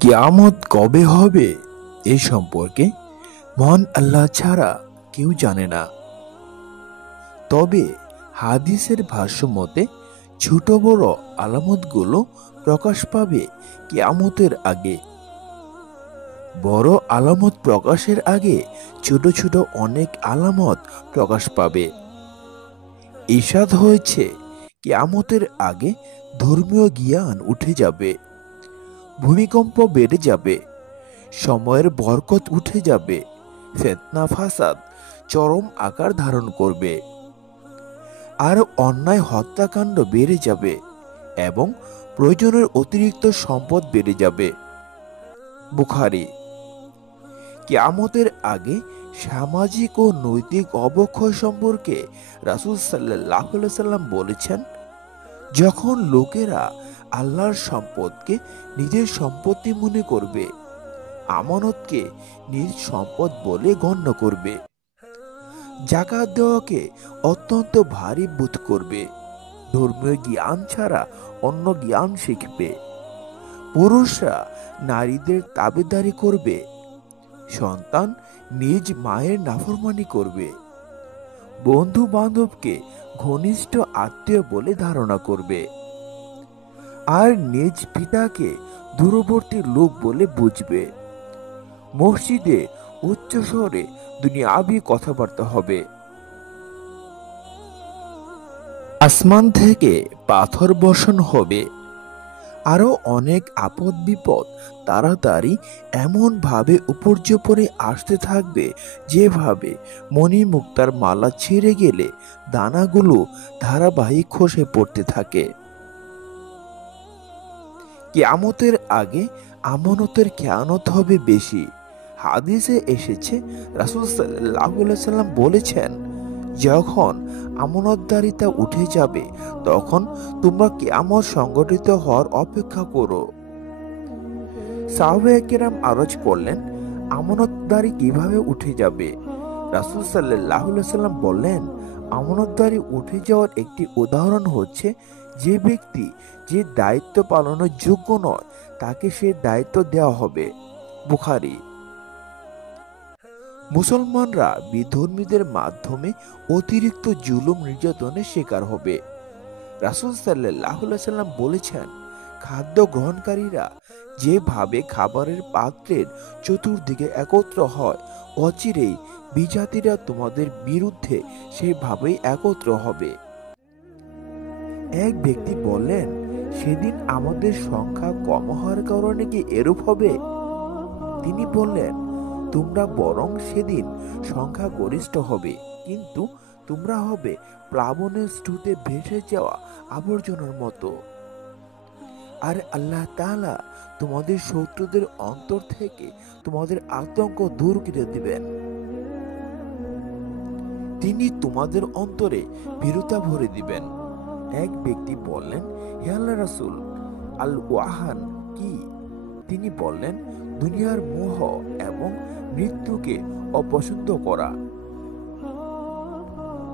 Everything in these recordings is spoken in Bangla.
কিয়ামত কবে হবে এই সম্পর্কে মহান আল্লাহ ছাড়া কেউ জানে না। তবে হাদিসের ভাষ্য মতে ছোট বড় আলামতগুলো প্রকাশ পাবে কিয়ামতের আগে। বড় আলামত প্রকাশের আগে ছোট ছোট অনেক আলামত প্রকাশ পাবে। ইরশাদ হয়েছে, কিয়ামতের আগে ধর্মীয় জ্ঞান উঠে যাবে, ভূমিকম্প বেড়ে যাবে, সময়ের বরকত উঠে যাবে, ফিতনা ফাসাদ চরম আকার ধারণ করবে, আর অন্যায় হত্যাকাণ্ড বেড়ে যাবে এবং প্রয়োজনের অতিরিক্ত সম্পদ বেড়ে যাবে। বুখারী। কিয়ামতের আগে সামাজিক ও নৈতিক অবক্ষয় সম্পর্কে রাসূল সাল্লাল্লাহু আলাইহি সাল্লাম বলেছেন, যখন লোকেরা আল্লাহর সম্পদকে নিজের সম্পত্তি মনে করবে, আমানতকে নিজ সম্পদ বলে গণ্য করবে, যাকাত দেওয়াকে অত্যন্ত ভারী বোধ করবে, ধর্মীয় জ্ঞান ছাড়া অন্য জ্ঞান শিখবে, পুরুষরা নারীদের তাবেদারি করবে, সন্তান নিজ মায়ের নাফরমানি করবে, বন্ধু বান্ধবকে ঘনিষ্ঠ আত্মীয় বলে ধারণা করবে, আর নিজ পিতাকে দূরবর্তী লোক বলে বুঝবে। মসজিদে উচ্চ স্বরে দুনিয়াবি কথাবার্তা হবে। আসমান থেকে পাথর বর্ষণ হবে। আরো অনেক আপদ বিপদ তাড়াতাড়ি এমন ভাবে উপর্যুপরে আসতে থাকবে, যেভাবে মণিমুক্তার মালা ছিঁড়ে গেলে দানাগুলো ধারাবাহিক খসে পড়তে থাকে। কিয়ামতের আগে আমানতের খেয়ানত হবে বেশি। হাদিসে এসেছে, রাসূল সাল্লাল্লাহু আলাইহি সাল্লাম বলেছেন, যখন আমানতদারিতা উঠে যাবে তখন তোমরা কিয়ামত সংগঠিত হওয়ার অপেক্ষা করো। সাহাবায়ে কেরাম আরজ করলেন, আমানতদারি কিভাবে উঠে যাবে? রাসূল সাল্লাল্লাহু আলাইহি সাল্লাম বললেন, আমানতদারি উঠে যাওয়ার একটি উদাহরণ হচ্ছে, যে ব্যক্তি যে দায়িত্ব পালনের যোগ্য নয় তাকে সে দায়িত্ব দেওয়া হবে। বুখারী। মুসলমানরা বিধর্মীদের মাধ্যমে অতিরিক্ত জুলুম নির্যাতনের শিকার হবে। রাসূল সাল্লাল্লাহু আলাইহি সাল্লাম বলেছেন, খাদ্য গ্রহণকারীরা যেভাবে খাবারের পাত্রের চতুর্দিকে একত্র হয়, অচিরেই বিজাতিরা তোমাদের বিরুদ্ধে সেভাবেই একত্র হবে। এক ব্যক্তি বললেন, সেদিন আমাদের সংখ্যা কম হওয়ার কারণে কি এরূপ হবে? তিনি বললেন, তোমরা বরং সেদিন সংখ্যা গরিষ্ঠ হবে, কিন্তু তোমরা হবে প্লাবনের স্রোতে ভেসে যাওয়া আবর্জনার মতো। আর আল্লাহ তাআলা তোমাদের শত্রুদের অন্তর থেকে তোমাদের আতঙ্ক দূর করে দিবেন। তিনি তোমাদের অন্তরে ভীরুতা ভরে দিবেন। এক ব্যক্তি বললেন, হে আল্লাহর রাসূল, আল ওয়াহান কি? তিনি বললেন, দুনিয়ার মোহ এবং মৃত্যুকে অপছন্দ করা।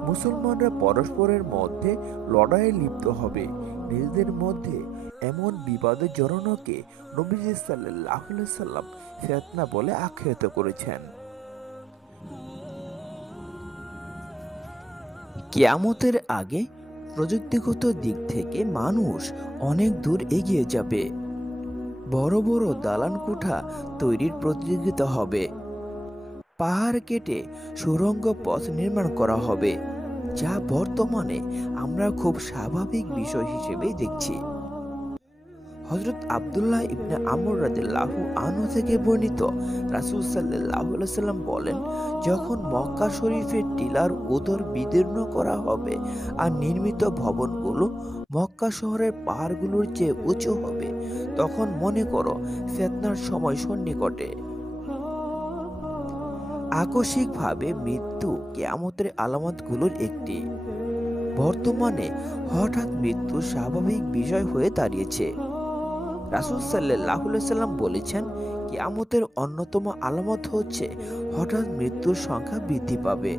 মুসলমানরা পরস্পরের মধ্যে লড়াইয়ে লিপ্ত হবে। নিজেদের মধ্যে এমন বিবাদে জড়ানোকে নবীজি সাল্লাল্লাহু আলাইহি সাল্লাম ফিতনা বলে আখ্যায়িত করেছেন। কিয়ামতের আগে প্রযুক্তিগত দিক থেকে মানুষ অনেক দূর এগিয়ে যাবে। বড় বড় দালান কোঠা তৈরির প্রতিযোগিতা হবে। পাহাড় কেটে সুড়ঙ্গ পথ নির্মাণ করা হবে, যা বর্তমানে আমরা খুব স্বাভাবিক বিষয় হিসেবে দেখছি। হযরত আব্দুল্লাহ ইবনে আমর রাদিয়াল্লাহু আনহু থেকে বর্ণিত, রাসূল সাল্লাল্লাহু আলাইহি সাল্লাম বলেন, যখন মক্কা শরীফের টিলার উদর বিদীর্ণ করা হবে আর নির্মিত ভবনগুলো মক্কা শহরের পাহাড়গুলোর চেয়ে উঁচু হবে, তখন মনে করো ফিতনার সময় সন্নিকটে। আকস্মিকভাবে মৃত্যু কিয়ামতের আলামতগুলোর একটি। বর্তমানে হঠাৎ মৃত্যু স্বাভাবিক বিষয় হয়ে দাঁড়িয়েছে। রাসূল সাল্লাল্লাহু আলাইহি সাল্লাম বলেছেন, কিয়ামতের অন্যতম আলামত হচ্ছে হঠাৎ মৃত্যুর সংখ্যা বৃদ্ধি পাবে।